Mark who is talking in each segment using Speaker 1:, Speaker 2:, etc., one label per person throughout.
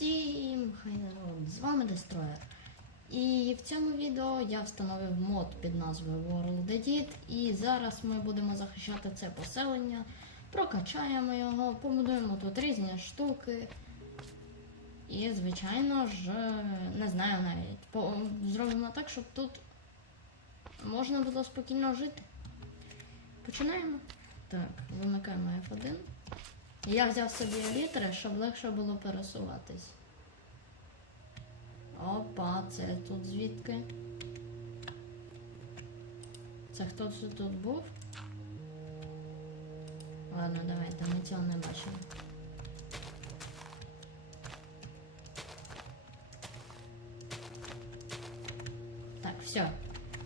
Speaker 1: Всім хай народ, з вами Destroyer. І в цьому відео я встановив мод під назвою World Edit. І зараз ми будемо захищати це поселення, прокачаємо його, побудуємо тут різні штуки. І, звичайно ж, не знаю навіть. Зробимо так, щоб тут можна було спокійно жити. Починаємо. Так, вимикаємо F1. Я взяв собі літери, щоб легше було пересуватись. Опа, це тут звідки? Це хто це тут був? Ладно, давайте, ми цього не бачимо. Так, все.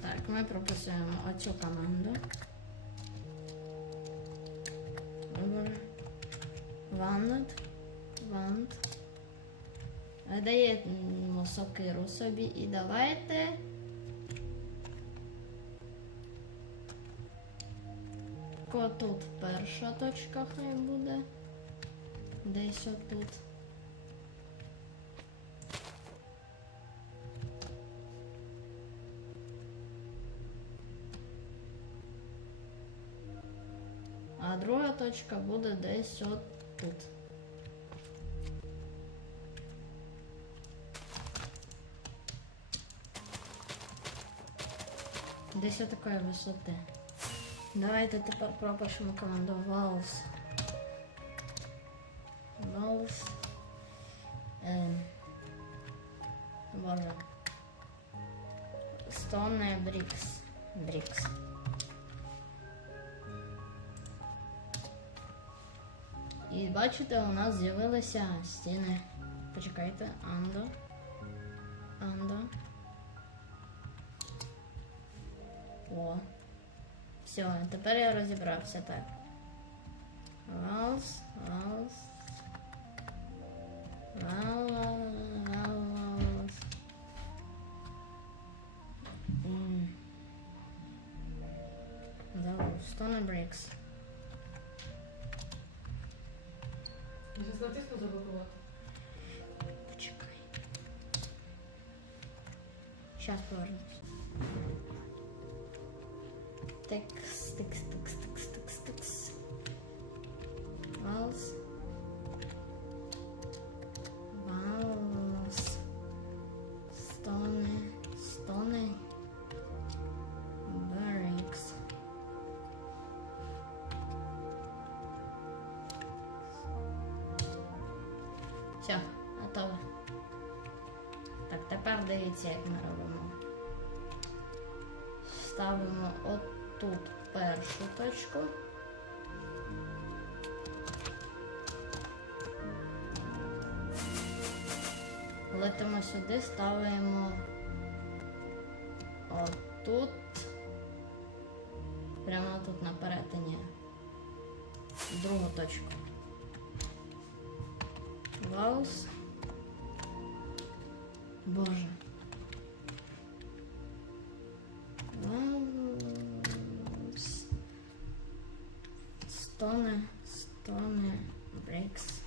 Speaker 1: Так, ми прописуємо оцю команду. Ваннет. Вант. Даємо сокиру собі і давайте. Тут перша точка хай буде. Десь отут. А друга точка буде десь от тут. Десь отакої висоти. Давайте тепер пропишемо команду Valves. Бачите, у нас з'явилися стіни. Почекайте, Андо. Андо. О. Все, тепер я розібрався так. Вал, валс. М. Забув. Stone Bricks.
Speaker 2: Я зараз натисну заблокувати.
Speaker 1: Почекай. Зараз повернусь. Текс, текс, текс, текс, текс, текс. Дивіться, як ми робимо. Ставимо отут першу точку. Летимо сюди, ставимо отут. Прямо тут на перетині. Другу точку. Ваус. Боже. Ваус. Стоне, стоне, брейкс.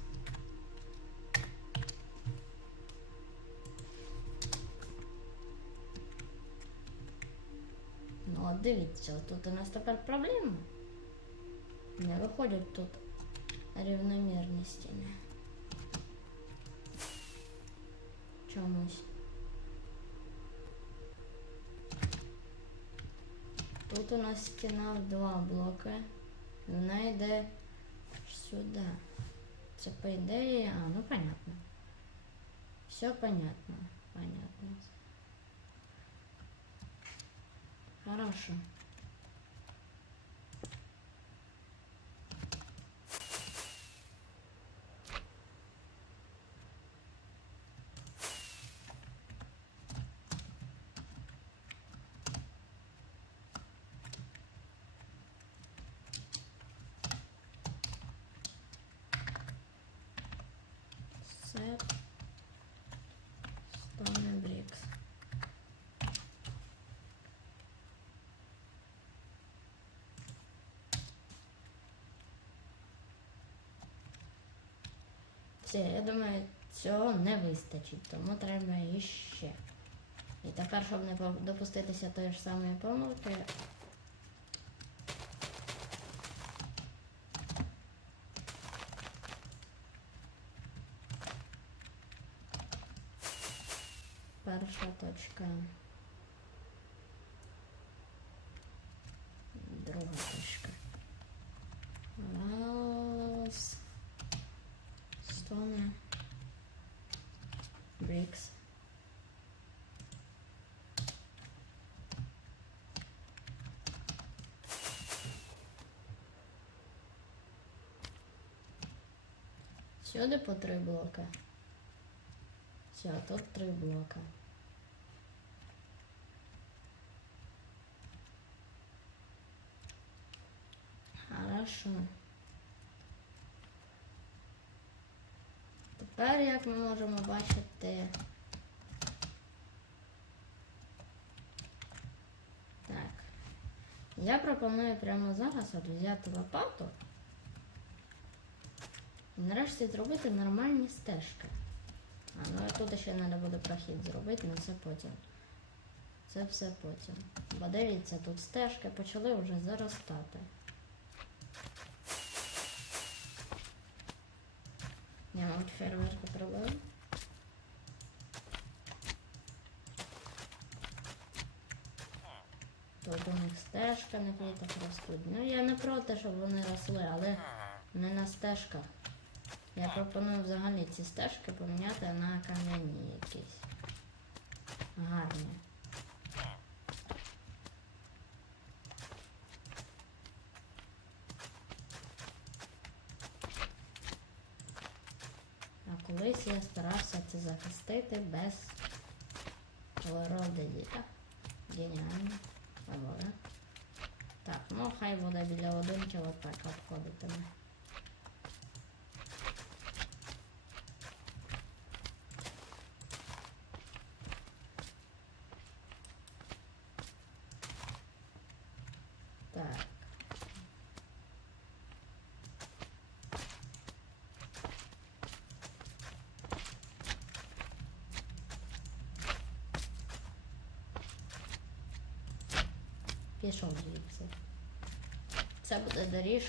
Speaker 1: Ну, от дивіться, тут у нас тепер проблема. Не виходять тут рівномірні стіни. чомусь. Тут у нас стіна в два блоки. Вона йде сюди. Це по ідеї. А, ну понятно. Все понятно. Понятно. Хорошо. Все, я думаю, цього не вистачить, тому треба іще. І тепер, щоб не допуститися тої ж самої помилки. Перша точка. Друга точка. Раз. Стоне. Брікс. Сюди по три блока. Все, тут три блока. Хорошо. Тепер, як ми можемо бачити. Так. Я пропоную прямо зараз от взяти лопату. Нарешті зробити нормальні стежки. А, ну і тут ще треба буде прохід зробити, але це потім. Це все потім. Бо дивіться, тут стежки почали вже заростати. Я, мабуть, фейерверки прибив. Тут у них стежка на квітах ростуть. Ну я не проти, щоб вони росли, але не на стежках. Я пропоную взагалі ці стежки поміняти на кам'яні якісь. Гарні. А колись я старався це захистити без вороди діта. Геніально. Так, ну хай буде біля одинки отак обходитиме. Так. Пішов звідси. Це буде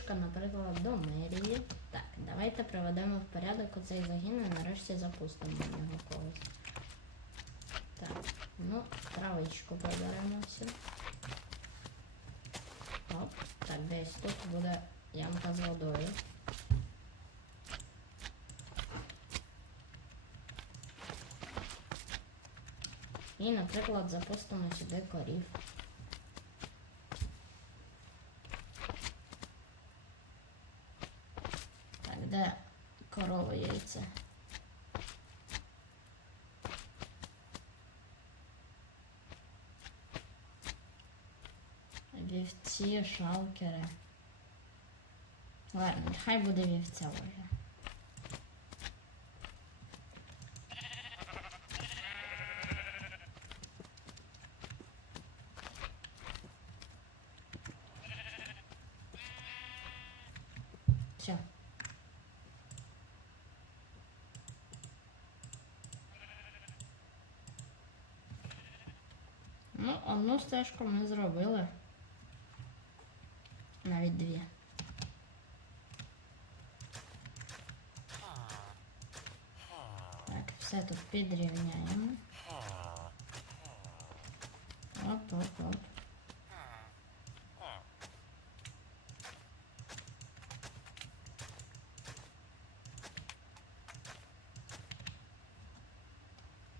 Speaker 1: доріжка, наприклад, до мерії. Так, давайте приведемо в порядок оцей загін і нарешті запустимо на нього когось. Так, ну, травичку приберемо всю. Оп, так, десь тут буде ямка з водою. І, наприклад, запустимо сюди корів. Так, де корова яйця? Вівці, шалкери. Ладно, хай буде вівця вже. Все. Ну, одну стежку ми зробили. Навіть дві. Так, все тут підрівняємо. Оп, оп, оп.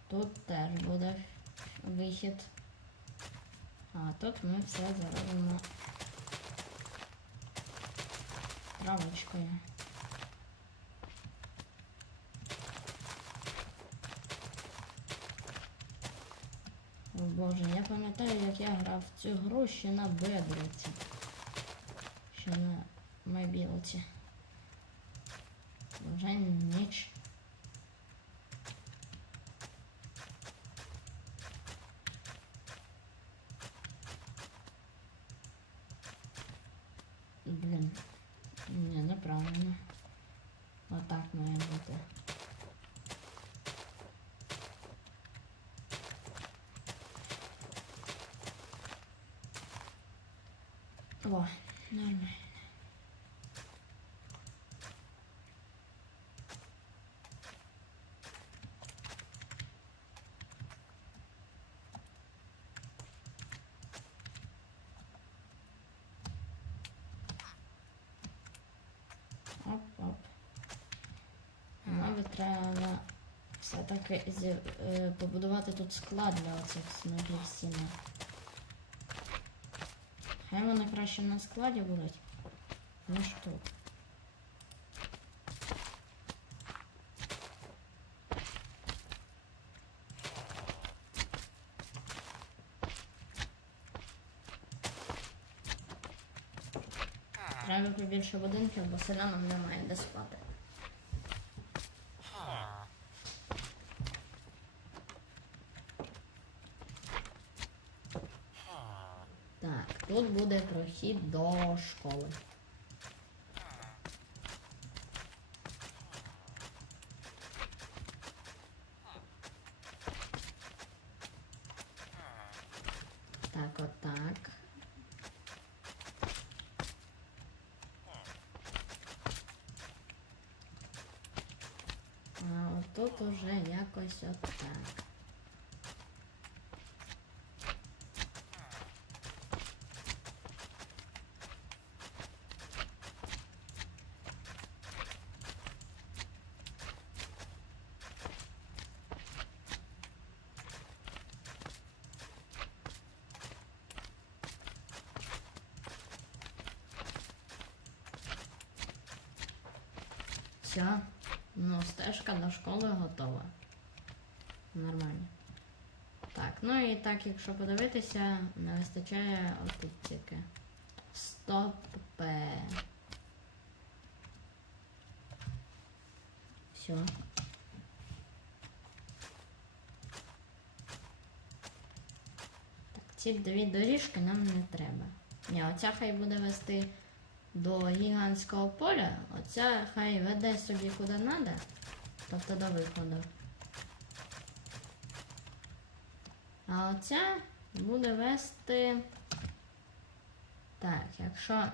Speaker 1: Тут теж буде вихід. А тут ми все заробимо травочкою. О Боже, я пам'ятаю, як я грав в цю гру ще на бедриці. Ще на мобілці. Вже ніч. Блін. Ні, неправильно. Отак має бути. О, нормально. Оп-оп. Мабуть, треба все-таки е, побудувати тут склад для оцих снопів стіни. Хай вони краще на складі будуть, Ну що? Треба побільше будинків, бо селянам немає де спати. Так, тут буде прохід до школи. Так, отак. А отут уже якось отак. Все. Ну, стежка до школи готова. Нормально. Так, ну і так, якщо подивитися, не вистачає отут тільки. Стоп. Все. Так, ці дві доріжки нам не треба. Ні, оця хай буде вести до гігантського поля, оця хай веде собі куди треба, тобто до виходу. А оця буде вести. Так, якщо.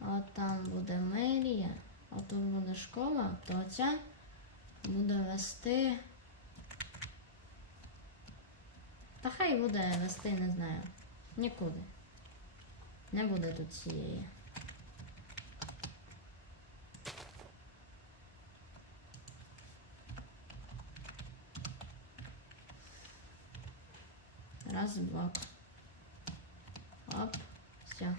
Speaker 1: От там буде мерія, от тут буде школа, то оця буде вести. Та хай буде вести, не знаю. Нікуди. Не буде тут цієї. Раз, два. Оп, все.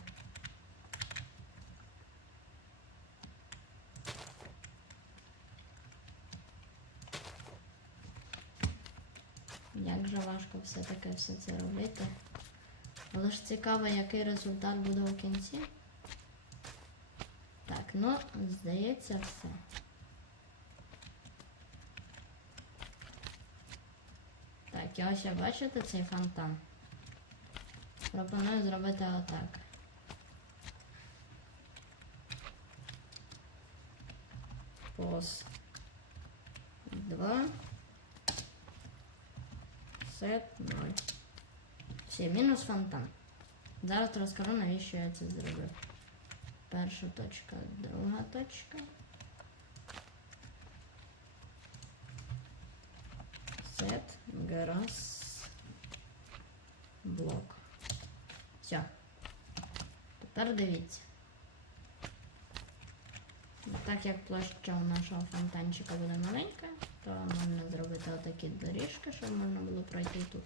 Speaker 1: Як же важко все-таки все це робити. Але ж цікаво, який результат буде у кінці. Так, ну, здається, все. Так, і ось я бачите цей фонтан. Пропоную зробити отак. Пос. Два. Сет ноль. Все, мінус фонтан. Зараз розкажу, навіщо я це зробив. Перша точка, друга точка. Set, grass, блок. Все. Тепер дивіться. Так як площа у нашого фонтанчика буде маленька, то можна зробити отакі доріжки, щоб можна було пройти тут.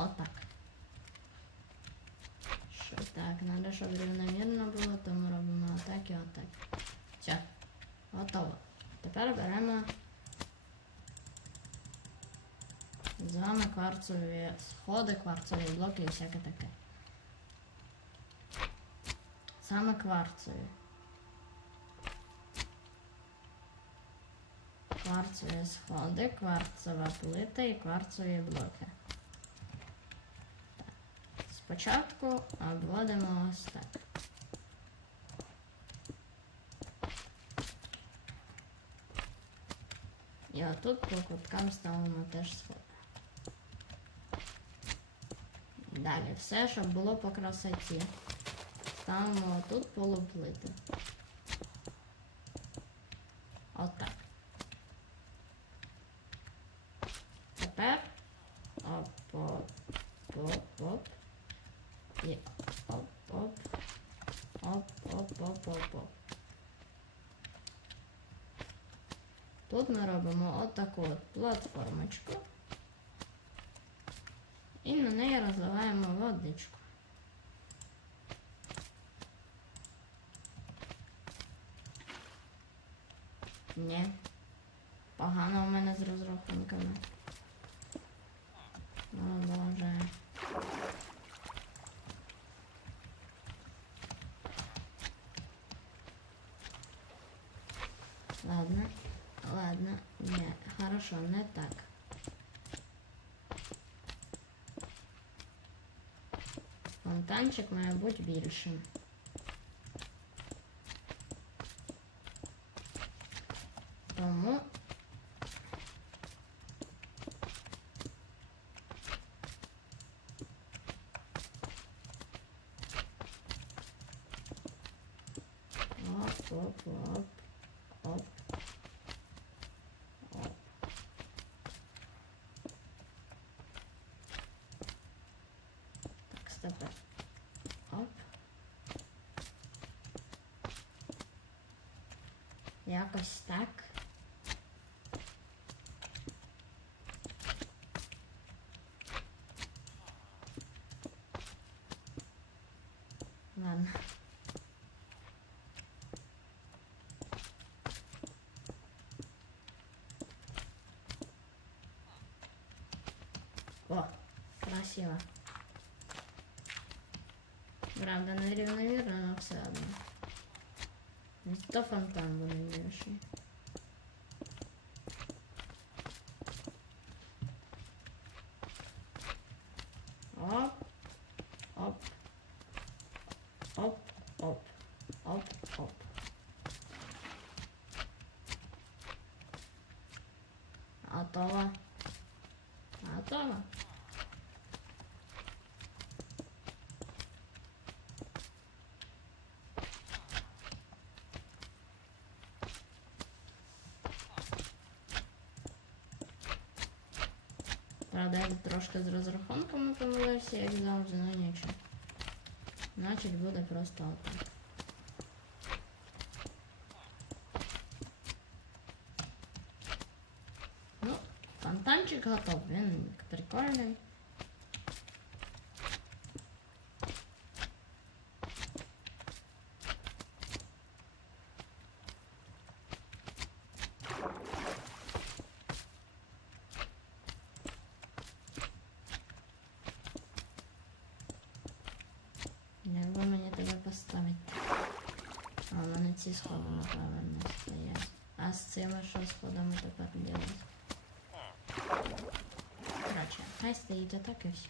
Speaker 1: Отак. Що так, треба, щоб рівномірно було, тому робимо отак і отак. Все, готово. Тепер беремо з вами кварцеві сходи, кварцеві блоки і всяке таке. Саме кварцеві. Кварцеві сходи, кварцева плита і кварцеві блоки. Спочатку обводимо ось так. І отут по куткам ставимо теж сходи. Далі все, щоб було по красоті. Ставимо тут полуплити. Отак. Тепер оп, оп, оп, оп. І оп, оп. Оп, оп, оп, оп, оп. Тут ми робимо отаку от платформочку. І на неї розливаємо водичку. Ні. Погано у мене з розрахунками. О боже. Ладно, ладно, хорошо, не так. Фонтанчик має бути більшим. Якось так. Ладно. О, красиво. Правда, одно. То фонтан буде більший. Оп, оп, оп, оп, оп, оп. Готово. Готово. Правда, я трошки з розрахунками помилився, як завжди, ну нічого. Значить буде просто отак. Ну, фонтанчик готов, він прикольний. ці сходи неправильно стоять. А з цими що сходами тепер делать? Короче, хай стоїть отак і все.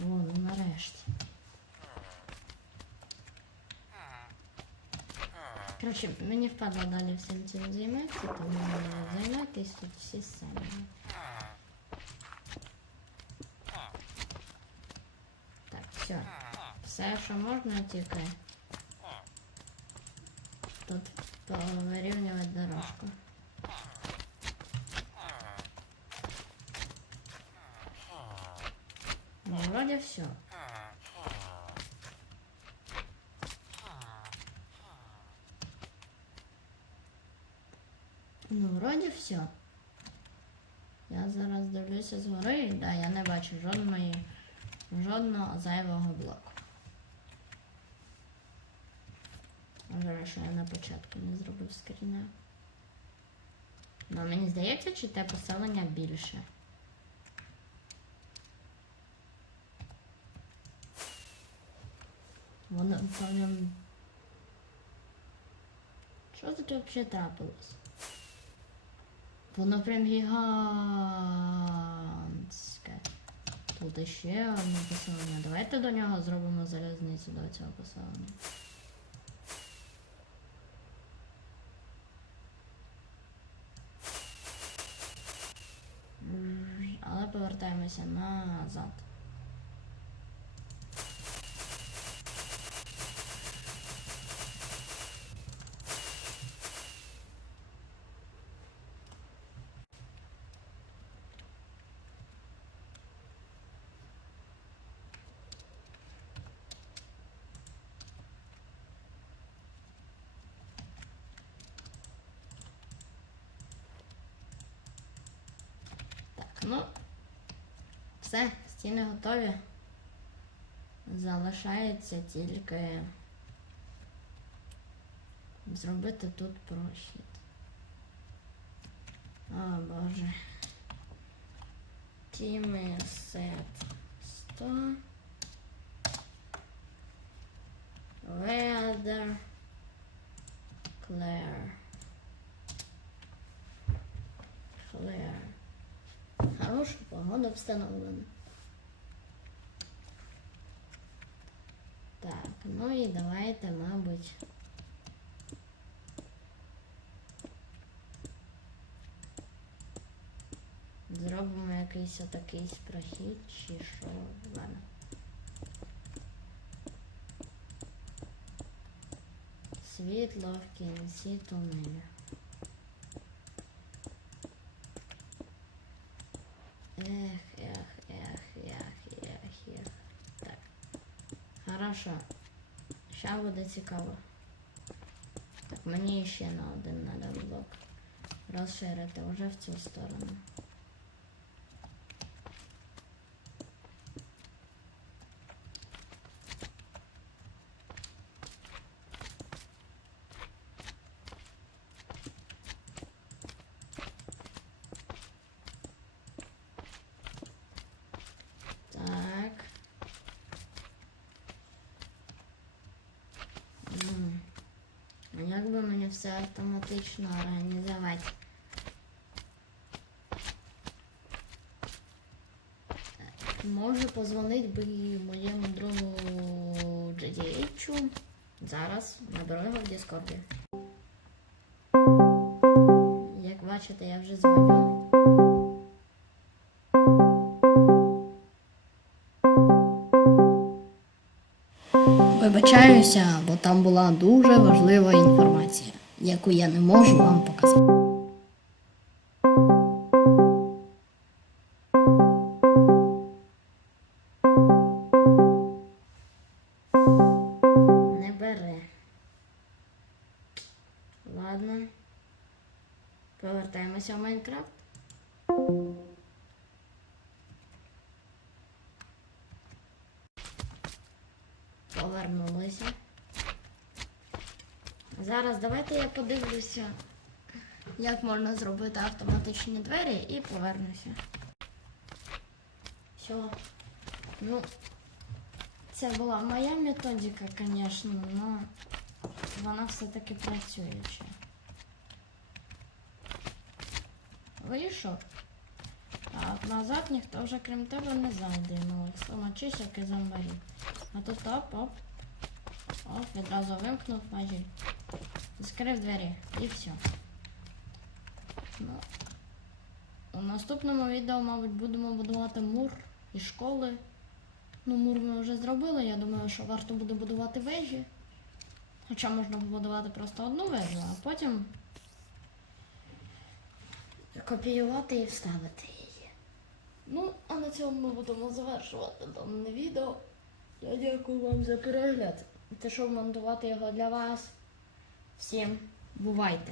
Speaker 1: О, ну нарешті. Коротше, мені впадло далі всім цим займатися, тому займайтесь тут всі самі. Все. Все, що можна, тільки тут повирівнювати дорожку. Ну, вроде все. Ну, вроді все. Я зараз дивлюся згори, да, я не бачу жодної, жодного зайвого блоку. Жаль, що я на початку не зробив скріна. Ну, мені здається, чи те поселення більше. Воно ньому. Що тут взагалі трапилось? Воно прям гігантське. Тут ще одне поселення. Давайте до нього зробимо залізницю до цього поселення. Але повертаємося назад. Так, ну. Все, стіни готові. Залишається тільки зробити тут прохід. О боже. Тіми сет 100. Weather. Claire. Claire. Хороша погода встановлена. Так, ну і давайте, мабуть. Зробимо якийсь отакий прохід, чи що. Ладно. Світло в кінці тунелю. Буде цікаво. Так, мені ще на один надо блок. Розширити вже в цю сторону. Так. М. А як би мені все автоматично організувати? Можу позвонити би моєму другу GDH. Зараз наберу його в Діскорді. Як бачите, я вже дзвоню. Вибачаюся, бо там була дуже важлива інформація, яку я не можу вам показати. Не бере. Ладно. Повертаємося в Майнкрафт. Давайте я подивлюся, як можна зробити автоматичні двері і повернуся. Все. Ну, це була моя методика, звісно, але вона все-таки працююча. Вийшов. А назад ніхто вже крім тебе не зайде. Ну, сломачись, як і зомбарі. А тут оп, оп. Оп, відразу вимкнув майже. Закрив двері і все. Ну, у наступному відео, мабуть, будемо будувати мур і школи. Ну, мур ми вже зробили. Я думаю, що варто буде будувати вежі. Хоча можна побудувати просто одну вежу, а потім копіювати і вставити її. Ну, а на цьому ми будемо завершувати дане відео. Я дякую вам за перегляд. Пішов монтувати його для вас. Всім бувайте!